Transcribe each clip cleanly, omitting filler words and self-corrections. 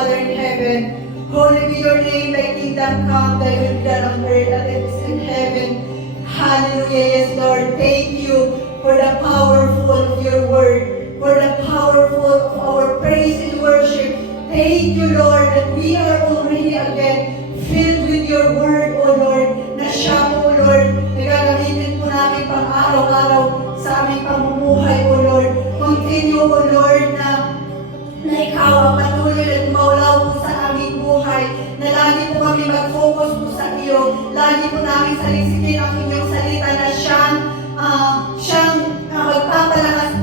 Father in heaven. Holy be your name, thy kingdom come, thy will be done on earth as it is in heaven. Hallelujah, yes, Lord. Thank you for the powerful of your word, for the powerful of our praise and worship. Thank you, Lord, that we are already again filled with your word, O Lord, na siya po, O Lord, na gagamitin po namin pang araw-araw sa aming pamumuhay, O Lord. Continue, O Lord, na ikaw ang patuloy at maulaw po sa aming buhay, na lagi po kami mag-focus po sa iyo, lagi po namin saliksikin ang inyong salita na siyang magpapalakas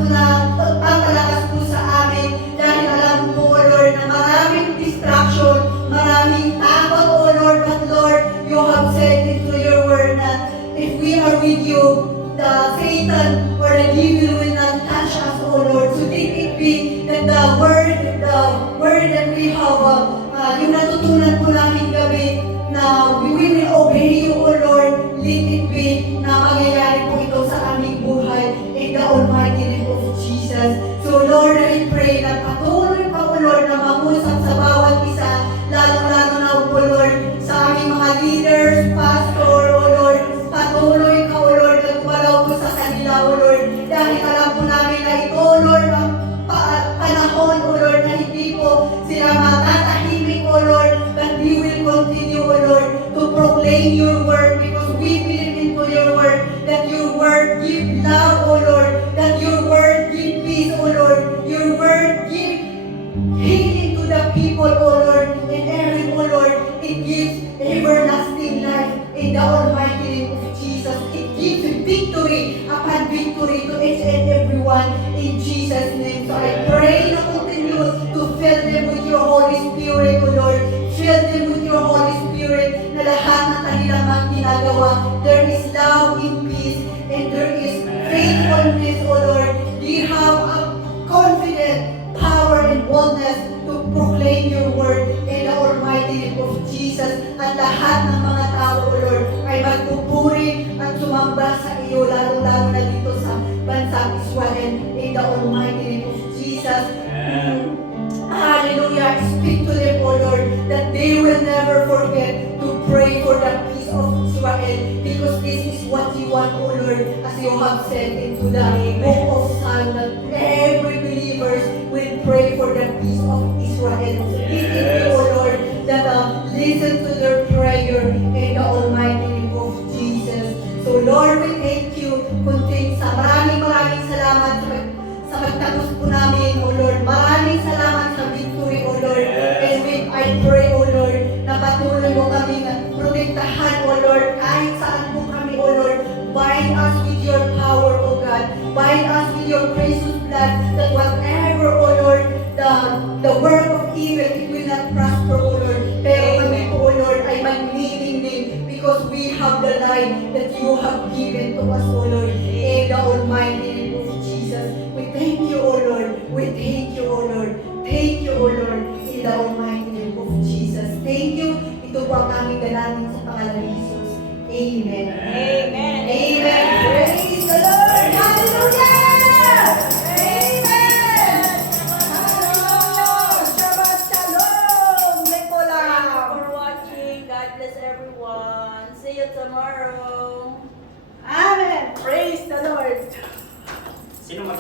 po sa amin, dahil alam po, O Lord, na maraming distraction, maraming takot, O Lord, but Lord, you have said into your word na if we are with you, the Satan or the devil will not touch us, O Lord. So let it be that the word that we have, yung natutunan po namin gabi, na we will obey you, O Lord. Let it be na mangyayari po ito sa aming buhay in the almighty name of Jesus. So Lord, I pray na patuloy pa, O Lord, na mangusap sa bawat isa, lalo-lalo na, O Lord, sa aming mga leaders, pastor, O Lord, patuloy ka, O Lord, at walaw po sa kanila, O Lord, dahil alam po namin na ito, O Lord, ang panahon, O Lord, na hindi po sila matatahimik, O Lord, but we will continue, O Lord, to proclaim your word, because we believe into your word, that your word give love, O Lord, that your word give peace, O Lord, your word give healing to the people, O Lord, and every, O Lord, it gives everlasting life in the almighty name of Jesus. It gives victory upon victory to each and everyone in Jesus' name. So I pray na continue to fill them with your Holy Spirit, O Lord. Fill them with your Holy Spirit, na lahat ng kanilang mga ginagawa, there is love in peace, and there is faithfulness, O Lord. They have a confident power and boldness to proclaim your word in the almighty name of Jesus. At lahat ng mga tao, O Lord, ay magpupuri at sumamba sa iyo, lalo-lalo na dito sa bansang Israel in the almighty name of Jesus. Hallelujah. Speak to them, O Lord, that they will never forget to pray for the peace of Israel, because this is what you want, O Lord, as you have said into the book of Psalms, that every believers will pray for the peace of Israel. So listen to, O Lord, that listen to their prayer in the almighty name of Jesus. So Lord, we thank you. Maraming salamat sa pagtapos po namin, O Lord. Maraming salamat sa victory, O Lord. And I pray, O Lord, na patuloy mo kami na protektahan, O Lord, kahit saan po kami, O Lord. Bind us with your power, O God. Bind us with your precious blood, that whatever, O Lord, the work of evil, it will not prosper, O Lord. Pero kami po, O Lord, ay mag-living din, because we have the life that you have given to us, O Lord, in the almighty name of Jesus. We thank you, O Lord. We thank you, O Lord. Thank you, O Lord, in the almighty name of Jesus. Thank you. Ito po ang aming dalangin sa pangalan ni Jesus. Amen. Amen. Amen. Praise the Lord. Hallelujah. Amen. Hallelujah. Shabbat shalom. Nicola. Thank you for watching. God bless everyone. See you tomorrow. Amen. Praise the Lord. Sino